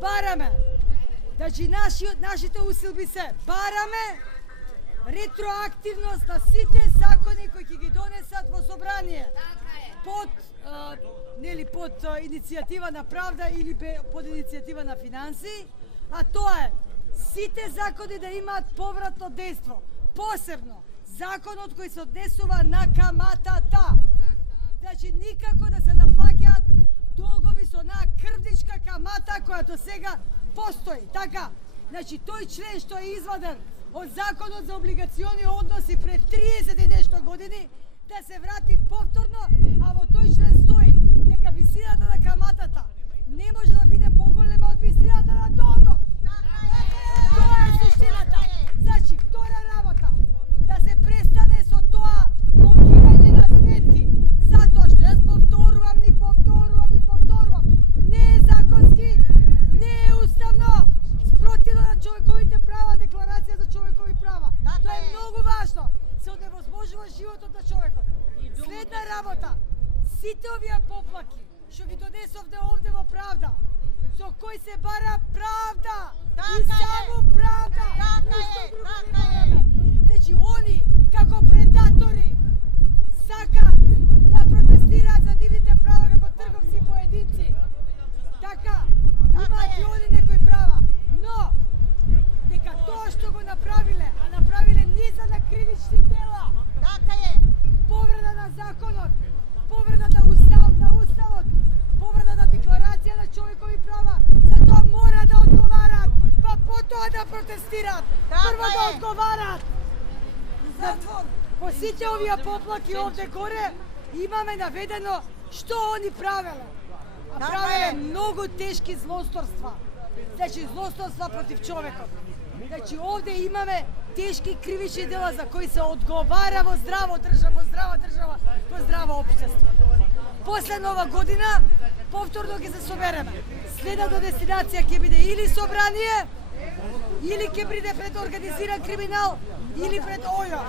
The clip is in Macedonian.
Бараме, значи нашите усилби се бараме ретроактивност на сите закони кои ќе ги донесат во собрание под иницијатива на правда или под иницијатива на финанси, а тоа е сите закони да имаат повратно дејство, посебно законот кој се однесува на каматата. Значи никако да се наплаќаат долгови со онаа крвничка камата која до сега постои, така? Значи тој член што е изваден од Законот за облигациони односи пред 30 и нешто години да се врати повторно, а во тој член стои дека висината на каматата не може да биде поголема од висината на долгот. Тоа е суштината. Значи, втора работа, да се престане со тоа блокирање на сметки, затоа што јас повторувам, не е законски, не е уставно, спротивно на човековите права, декларација за човекови права. Тоа е многу важно. Се оневозможува животот на човекот. Следна работа, сите овие поплаки што ги донесовте овде во правда, со кој се бара правда и само правда. Значи, они како предатори сакаат да протестираат за нивните права како трговци поединци. Така, имаат и они некои права, но дека тоа што го направиле, а направиле низа на кривични дела. Така е. Повреда на законот, повреда на уставот, повреда на декларација на човекови права, за тоа мора да одговарат, па потоа да протестираат. Прво да одговарат. По сите овие поплаки овде горе имаме наведено што они правеле. А правеле многу тешки злосторства. Значи злосторства против човекот. Значи овде имаме тешки кривични дела за кои се одговара во здрава држава, во здраво општество. После Нова година повторно ќе се собереме. Следната дестинација ќе биде или собрание, или ќе биде пред организиран криминал, или пред ОЈО.